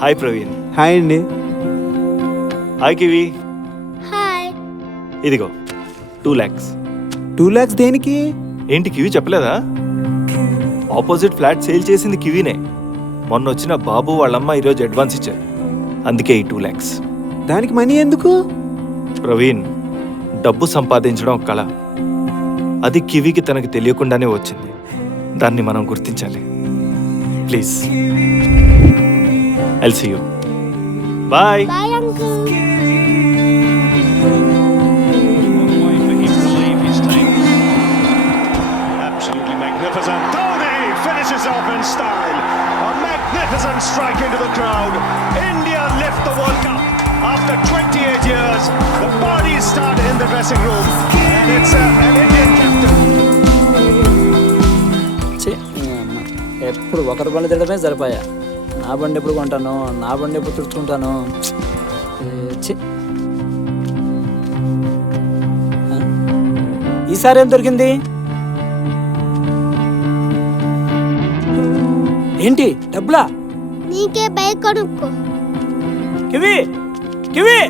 Hi Praveen. Hi అండి. Hi kiwi. Hi. ఇదిగో 2 lakhs. 2 lakhs దేనికి? ఏంటి కివి చెప్పలేదా? ఆపోజిట్ ఫ్లాట్ సేల్ చేసింది కివీనే. మొన్న వచ్చిన బాబు వాళ్ళమ్మ ఈరోజు అడ్వాన్స్ ఇచ్చారు, అందుకే ఈ 2 lakhs. దానికి మనీ ఎందుకు? ప్రవీణ్, డబ్బు సంపాదించడం ఒక కళ. అది కివికి తనకి తెలియకుండానే వచ్చింది. దాన్ని మనం గుర్తించాలి. Please, I'll see you. Bye. Bye uncle. Absolutely magnificent. Dhoni finishes off in style. A magnificent strike into the crowd. India lift the World Cup after 28 years. The parties start in the dressing room, and it's an Indian captain. ఎప్పుడు ఒకరి బండి తిడమే సరిపోయా. నా బండి ఎప్పుడు కొంటాను, నా బండి ఎప్పుడు తుడుచుకుంటాను. ఈసారి ఏం దొరికింది? ఏంటి డబ్బులా? నీకే బైక్ కొనుక్కో. Kiwi kiwi